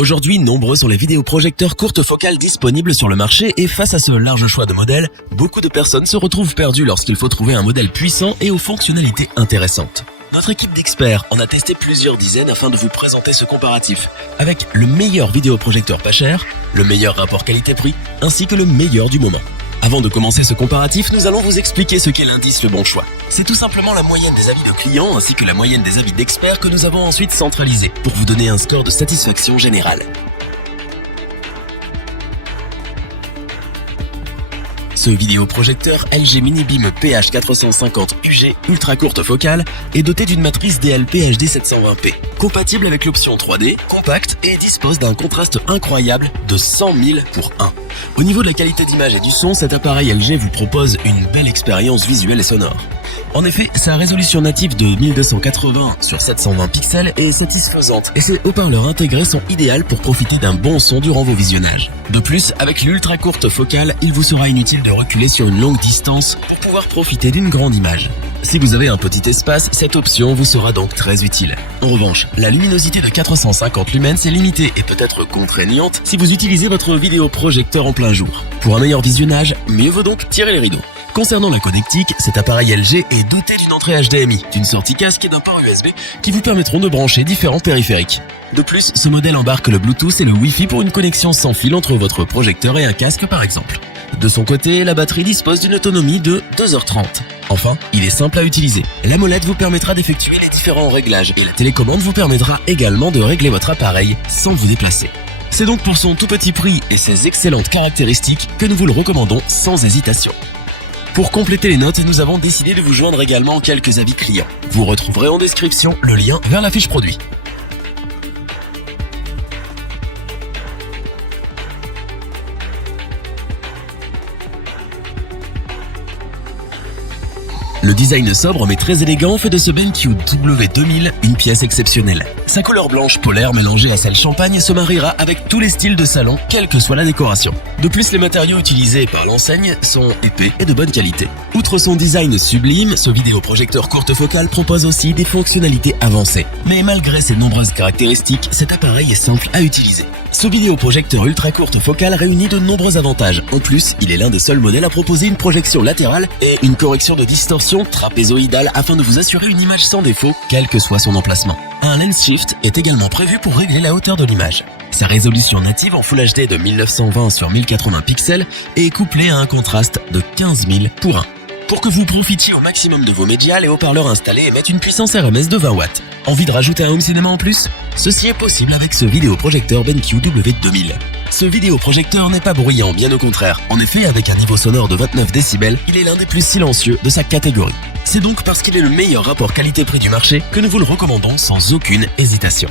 Aujourd'hui, nombreux sont les vidéoprojecteurs courte focale disponibles sur le marché et face à ce large choix de modèles, beaucoup de personnes se retrouvent perdues lorsqu'il faut trouver un modèle puissant et aux fonctionnalités intéressantes. Notre équipe d'experts en a testé plusieurs dizaines afin de vous présenter ce comparatif, avec le meilleur vidéoprojecteur pas cher, le meilleur rapport qualité-prix, ainsi que le meilleur du moment. Avant de commencer ce comparatif, nous allons vous expliquer ce qu'est l'indice Le Bon Choix. C'est tout simplement la moyenne des avis de clients ainsi que la moyenne des avis d'experts que nous avons ensuite centralisés pour vous donner un score de satisfaction générale. Ce vidéoprojecteur LG Mini-Beam PH450UG ultra courte focale est doté d'une matrice DLP HD 720p, compatible avec l'option 3D, compact et dispose d'un contraste incroyable de 100 000:1. Au niveau de la qualité d'image et du son, cet appareil LG vous propose une belle expérience visuelle et sonore. En effet, sa résolution native de 1280 sur 720 pixels est satisfaisante et ses haut-parleurs intégrés sont idéaux pour profiter d'un bon son durant vos visionnages. De plus, avec l'ultra courte focale, il vous sera inutile de reculer sur une longue distance pour pouvoir profiter d'une grande image. Si vous avez un petit espace, cette option vous sera donc très utile. En revanche, la luminosité de 450 lumens est limitée et peut être contraignante si vous utilisez votre vidéoprojecteur en plein jour. Pour un meilleur visionnage, mieux vaut donc tirer les rideaux. Concernant la connectique, cet appareil LG est doté d'une entrée HDMI, d'une sortie casque et d'un port USB qui vous permettront de brancher différents périphériques. De plus, ce modèle embarque le Bluetooth et le Wi-Fi pour une connexion sans fil entre votre projecteur et un casque par exemple. De son côté, la batterie dispose d'une autonomie de 2h30. Enfin, il est simple à utiliser. La molette vous permettra d'effectuer les différents réglages et la télécommande vous permettra également de régler votre appareil sans vous déplacer. C'est donc pour son tout petit prix et ses excellentes caractéristiques que nous vous le recommandons sans hésitation. Pour compléter les notes, nous avons décidé de vous joindre également quelques avis clients. Vous retrouverez en description le lien vers la fiche produit. Le design sobre mais très élégant fait de ce BenQ W2000 une pièce exceptionnelle. Sa couleur blanche polaire mélangée à celle champagne se mariera avec tous les styles de salon, quelle que soit la décoration. De plus, les matériaux utilisés par l'enseigne sont épais et de bonne qualité. Outre son design sublime, ce vidéoprojecteur courte focale propose aussi des fonctionnalités avancées. Mais malgré ses nombreuses caractéristiques, cet appareil est simple à utiliser. Ce vidéoprojecteur ultra courte focale réunit de nombreux avantages. En plus, il est l'un des seuls modèles à proposer une projection latérale et une correction de distorsion trapézoïdale afin de vous assurer une image sans défaut, quel que soit son emplacement. Un lens shift est également prévu pour régler la hauteur de l'image. Sa résolution native en Full HD de 1920 sur 1080 pixels est couplée à un contraste de 15 000:1. Pour que vous profitiez au maximum de vos médias, les haut-parleurs installés émettent une puissance RMS de 20 watts. Envie de rajouter un home cinéma en plus? Ceci est possible avec ce vidéoprojecteur BenQ W2000. Ce vidéoprojecteur n'est pas bruyant, bien au contraire. En effet, avec un niveau sonore de 29 décibels, il est l'un des plus silencieux de sa catégorie. C'est donc parce qu'il est le meilleur rapport qualité-prix du marché que nous vous le recommandons sans aucune hésitation.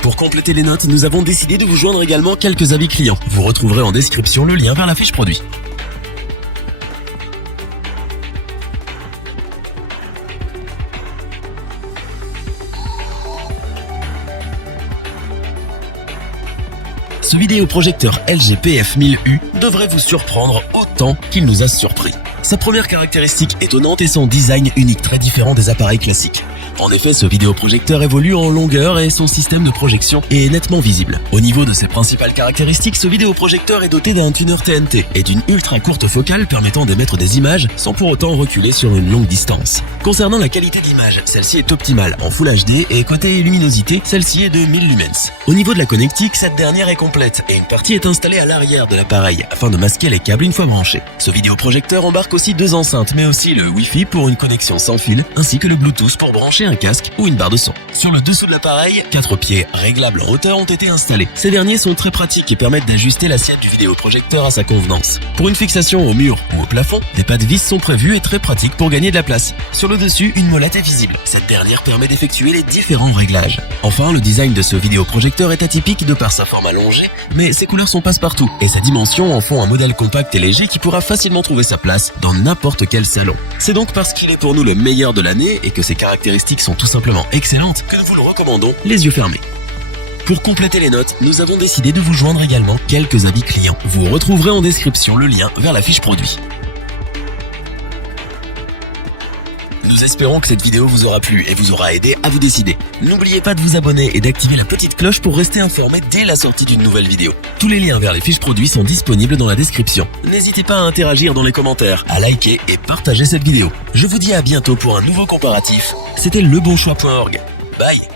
Pour compléter les notes, nous avons décidé de vous joindre également quelques avis clients. Vous retrouverez en description le lien vers la fiche produit. Ce vidéoprojecteur LG PF1000U devrait vous surprendre autant qu'il nous a surpris. Sa première caractéristique étonnante est son design unique, très différent des appareils classiques. En effet, ce vidéoprojecteur évolue en longueur et son système de projection est nettement visible. Au niveau de ses principales caractéristiques, ce vidéoprojecteur est doté d'un tuner TNT et d'une ultra courte focale permettant d'émettre des images sans pour autant reculer sur une longue distance. Concernant la qualité d'image, celle-ci est optimale en Full HD et côté luminosité, celle-ci est de 1000 lumens. Au niveau de la connectique, cette dernière est complète et une partie est installée à l'arrière de l'appareil afin de masquer les câbles une fois branchés. Ce vidéoprojecteur embarque aussi deux enceintes mais aussi le Wi-Fi pour une connexion sans fil ainsi que le Bluetooth pour brancher un casque ou une barre de son. Sur le dessous de l'appareil, 4 pieds réglables en hauteur ont été installés. Ces derniers sont très pratiques et permettent d'ajuster l'assiette du vidéoprojecteur à sa convenance. Pour une fixation au mur ou au plafond, des pas de vis sont prévus et très pratiques pour gagner de la place. Sur le dessus, une molette est visible. Cette dernière permet d'effectuer les différents réglages. Enfin, le design de ce vidéoprojecteur est atypique de par sa forme allongée, mais ses couleurs sont passe-partout et sa dimension en font un modèle compact et léger qui pourra facilement trouver sa place dans n'importe quel salon. C'est donc parce qu'il est pour nous le meilleur de l'année et que ses caractéristiques sont tout simplement excellentes que nous vous le recommandons les yeux fermés. Pour compléter les notes, nous avons décidé de vous joindre également quelques avis clients. Vous retrouverez en description le lien vers la fiche produit. Nous espérons que cette vidéo vous aura plu et vous aura aidé à vous décider. N'oubliez pas de vous abonner et d'activer la petite cloche pour rester informé dès la sortie d'une nouvelle vidéo. Tous les liens vers les fiches produits sont disponibles dans la description. N'hésitez pas à interagir dans les commentaires, à liker et partager cette vidéo. Je vous dis à bientôt pour un nouveau comparatif. C'était lebonchoix.org. Bye.